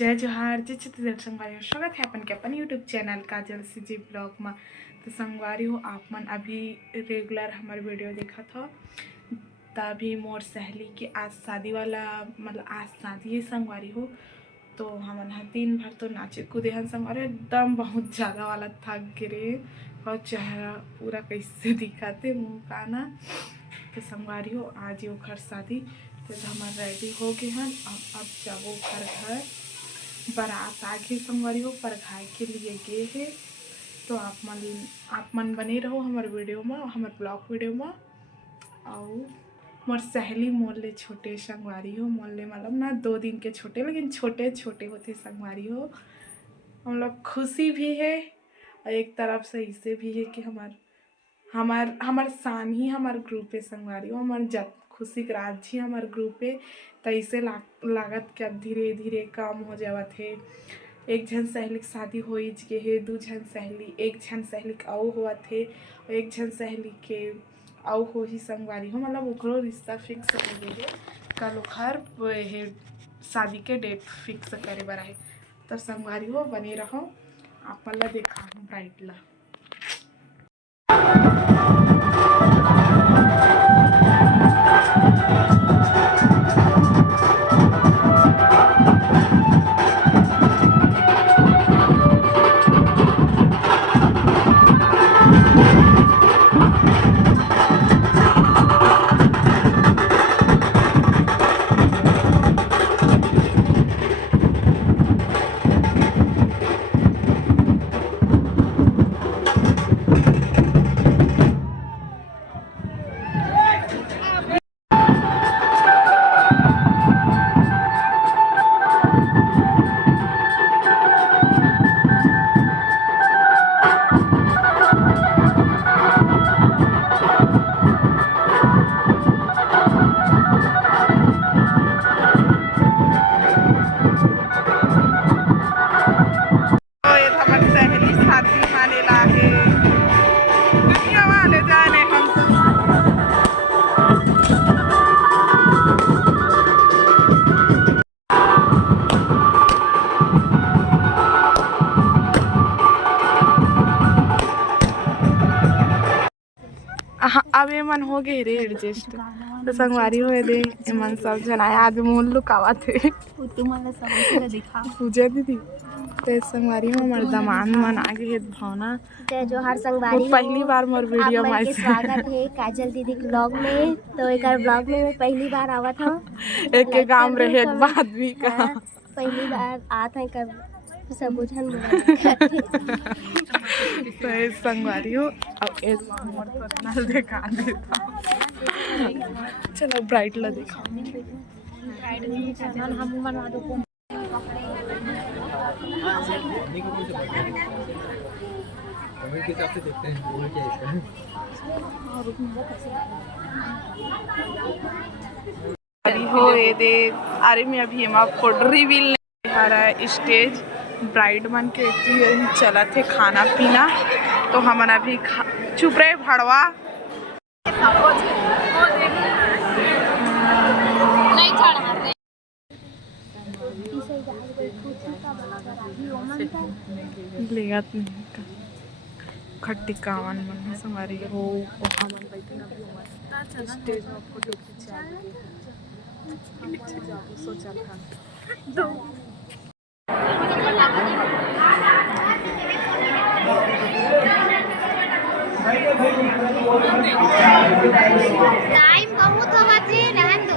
जय जोहार जय छत्तीसगढ़ संगवारी हो। स्वागत है अपन के अपन यूट्यूब चैनल काजल सीजी ब्लॉग में। तो संगवारी हो आप मन अभी रेगुलर हमारे वीडियो देखा था तभी मोर सहेली के आज शादी वाला मतलब आज शादी है संगवारी हो। तो हमन दिन भर तो नाचे कूदे हन संगवारी एकदम बहुत ज़्यादा वाला थक गिरे और चेहरा पूरा कैसे दिखाते मुँह का ना। तो संगवारी हो आज यो घर शादी तो हमार रेडी हो गए हैं। अब जाबो घर बारात आगे संगवारी हो पर खाए के लिए गए है। तो आप मन बने रहो हमारे वीडियो में हमारे ब्लॉग वीडियो में। और मोर सहेली मोल ले छोटे संगवारी हो मोल ले मतलब ना 2 दिन के छोटे लेकिन छोटे छोटे होते संगवारी हो। हम लोग खुशी भी है और एक तरफ से इसे भी है कि हमार सान ही हमार ग्रुप है संगवारी हो। हमार जब खुशी के राज ही हमार ग्रुप है तो इसे लागत के अब धीरे धीरे कम हो जावत है। एक झन सहेली की शादी हो गए है, 2 झन सहेली एक झन सहेली के आओ हुआ थे और एक झन सहेली के आओ हो ही संगवारी हो मतलब ओकरो रिश्ता फिक्स हो गए है। कल ओखर शादी के डेट फिक्स करे बर है। तो संगवारी हो बने रहो आप ला देखा ब्राइड ला। अब ये मन हो गए रे एडजस्ट तो संगवारी हो दे मन सब जन आया आज मूल लुकावा थे तुम्हारा समझ दिखा पूजा दीदी ते संगवारी हो हमार दमान मन आगे है भावना जय जोहार संगवारी हो। पहली बार मोर वीडियो में आपके स्वागत है काजल दीदी के ब्लॉग में। तो एक ब्लॉग में मैं पहली बार आवत हूं एक के काम रहे एक बात भी का पहली बार आत है कर सब बुझन तो संगवारी हो अब एक मोर पर्सनल दिखा देता। चलो ब्राइड ला देखा हम बनवा दो के हिसाब से देखते हैं वो क्या इसका हो ये दे। अरे मैं अभी हम आपको रिवील नहीं रहा है स्टेज ब्राइड मन के चला थे खाना पीना। तो हमन अभी चुप रहे भड़वा खट्टी कावन मन संगवारी हो हमन बैठे स्टेज में फोटो खिंचा सोचा था टाइम बहुत होगा जी रहन दो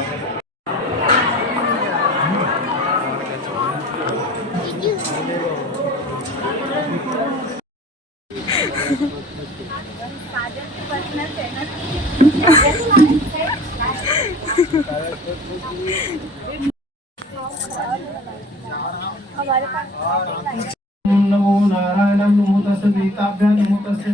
हमारे पास नमो नारायण नमो तस्य गीताभ्यां नमो तस्य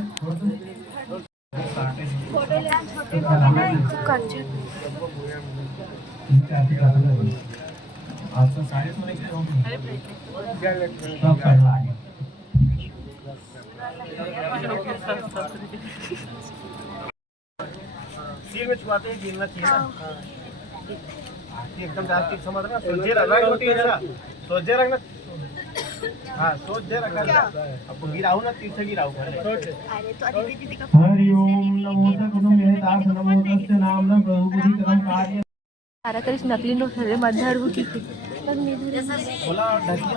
आपका सारे तो नहीं सिर में छुआते हैं गिनना चाहिए ना एकदम जाती समझ रहा सोचे रखना सोचे रखना हाँ सोच दे रखा है अब गिराऊ ना तीर से गिराऊ अरे हरि ओम नमो तस्मै मेहदास नमो तस्य नाम न प्रभु बुद्धि करम कार्य सारा करिस नकली नोट है मध्य की बोला ढकी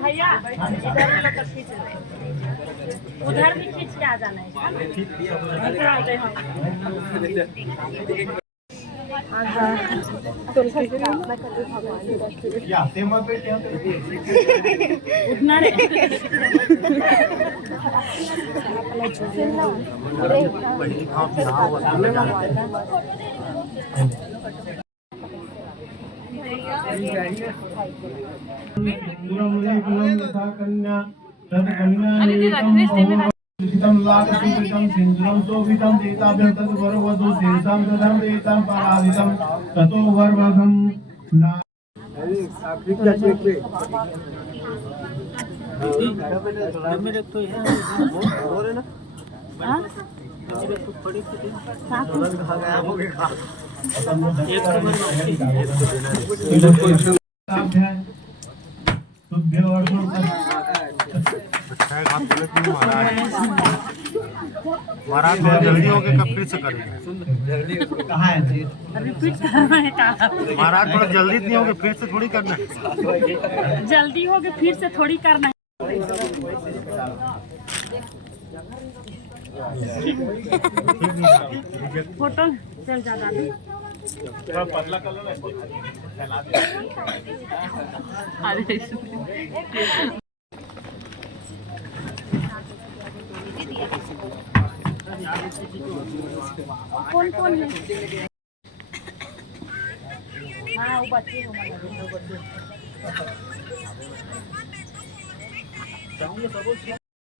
भैया उधर भी खींच के आ जाना है या ते मत पे उठना रे कन्या तत्कन्या लिखितं लालसूत्रितं सिंधुरं शोभितं देताभ्यं तद्वरवधू शेषां ददं देतां परादितं ततो वरवधं ना महाराज जल्दी हो गए कब फिर से करेंगे कहाँ है महाराज थोड़ा जल्दी नहीं होगे फिर से थोड़ी करना है जल्दी हो गए फिर से थोड़ी करना है फोटो चल जा दादी पतला कलर अरे कौन कौन है हाँ वो बच्चे हो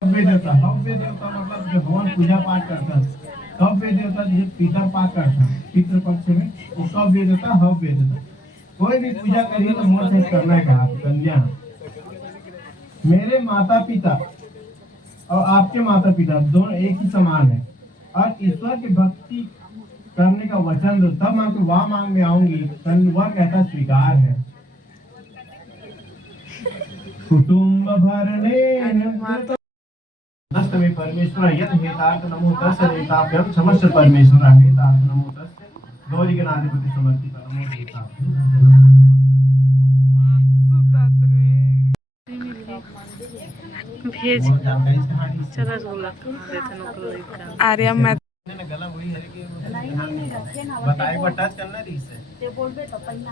हव्य देवता मतलब जो भगवान पूजा पाठ करता है हव्य देवता जो पितर पाठ करता है पितृ पक्ष में वो हव्य देवता हव्य देवता कोई भी पूजा करिए तो मन से करना है कहा कन्या मेरे माता पिता और आपके माता पिता दोनों एक ही समान है और ईश्वर की भक्ति करने का वचन दो तब मैं वह मांग में आऊंगी वह कहता स्वीकार है कुटुंब भरने दस्त में परमेश्वर यद हेतार्थ नमो तस्य देवताभ्यं समस्त परमेश्वर हेतार्थ नमो तस्य गौरी गणाधिपति समर्पित नमो देवताभ्यं भेज चला बोला आर्या मैं गला वही है कि बताए पर टच करना है इसे बोलबे तो पहिला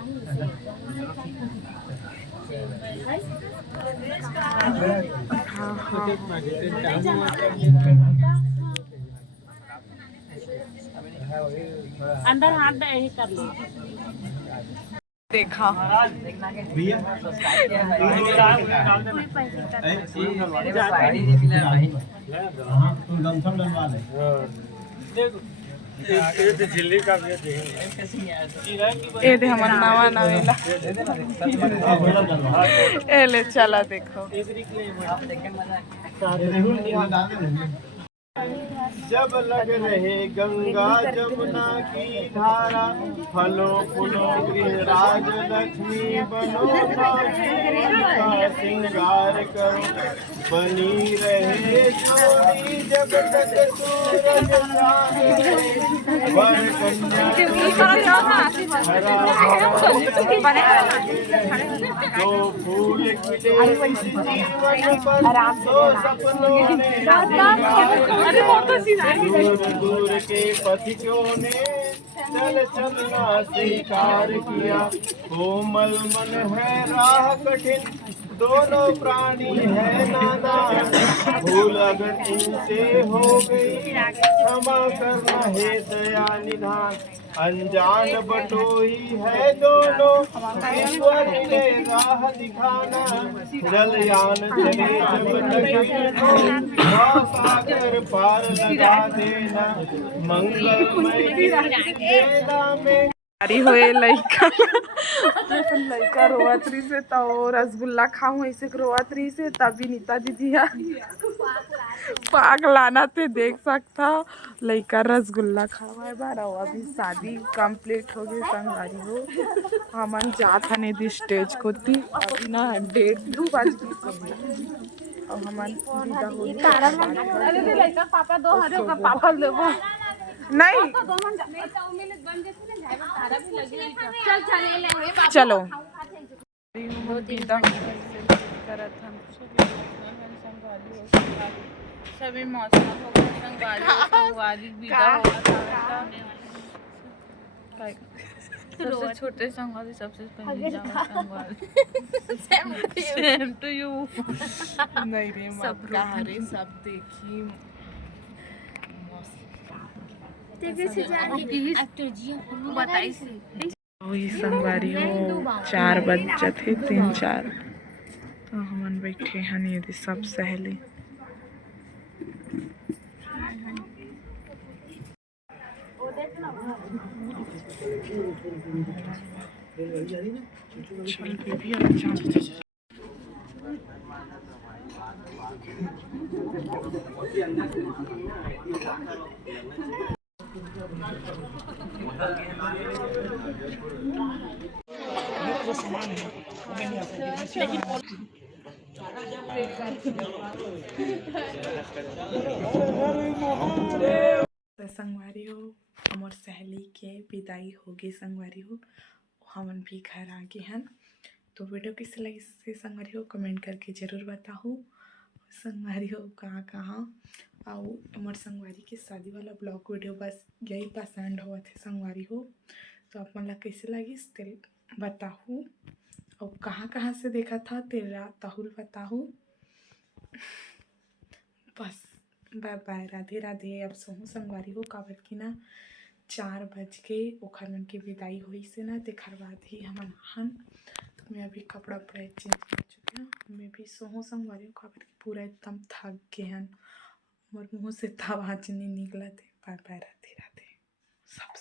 अंदर हाथ दे यही कर लो देखा भैया हां तुम लमसम डलवा ले झिल्ली का ए दे हमर नवा नवेला ए ले चला देखो जब लग रहे गंगा जमुना की धारा फलों फूलों गृहराज लक्ष्मी बनो का श्रृंगार करो बनी रहे जोड़ी जब तक सूरज वर कन्या तो फूल खिले तो सपनों दूर दूर के पथिकों ने चल चलना स्वीकार किया कोमल मन है राह कठिन दोनों प्राणी है नाना भूल अगर इनसे हो गई क्षमा करना है दया निधान अनजान बटोही है दोनों ईश्वर ने राह दिखाना जलयान चले जब सागर पार लगा देना मंगलमय वेदा में होए लइका लड़का रोवतरी से तो रसगुल्ला खाऊं ऐसे रोवतरी से तभी नीता दीदी पाक लाना थे देख सकता लड़का रसगुल्ला खावा बारा अभी शादी कंप्लीट हो गई संगवारी हो हमन जात हने दी स्टेज को थी अभी ना 1:30 बज गई और हमन विदा हो गए पापा दो हरे का पापा लेबो नहीं चलो सभी मौसम हो गए संगवारी विदा सबसे छोटे संगवारी सबसे पहले जाओ संगवारी सेम टू यू नहीं रे सब हरे सब देखी वही संगवारी हो 4 बजे थे 3-4 तो हमन बैठे हन यदि सब सहेली चल बेबी अच्छा संगवारी हो हमार सहेली के विदाई होगी संगवारी हो हमन भी घर आ गए हैं तो वीडियो किस लगी से संगवारी हो कमेंट करके ज़रूर बताओ संगवारी हो कहाँ कहाँ और हमार संगवारी के शादी वाला ब्लॉग वीडियो बस यही पसंद हुआ थे संगवारी हो तो आप मतलब कैसे लगी तेल बताओ और कहाँ कहाँ से देखा था तेरा ताहुल बताओ बस बाय बाय राधे राधे अब सोहू संगवारी हो काबर की ना 4 बज के ओखर मन के विदाई हुई से ना तेखर बाद ही हमन हन तो मैं अभी कपड़ा उपड़ा चेंज कर चुकी हूँ मैं भी सोहू संगवारी हो काबर की पूरा एकदम थक गए हन मोर मुँह से आवाज़ नहीं निकला थे बाय बाय राधे राधे सब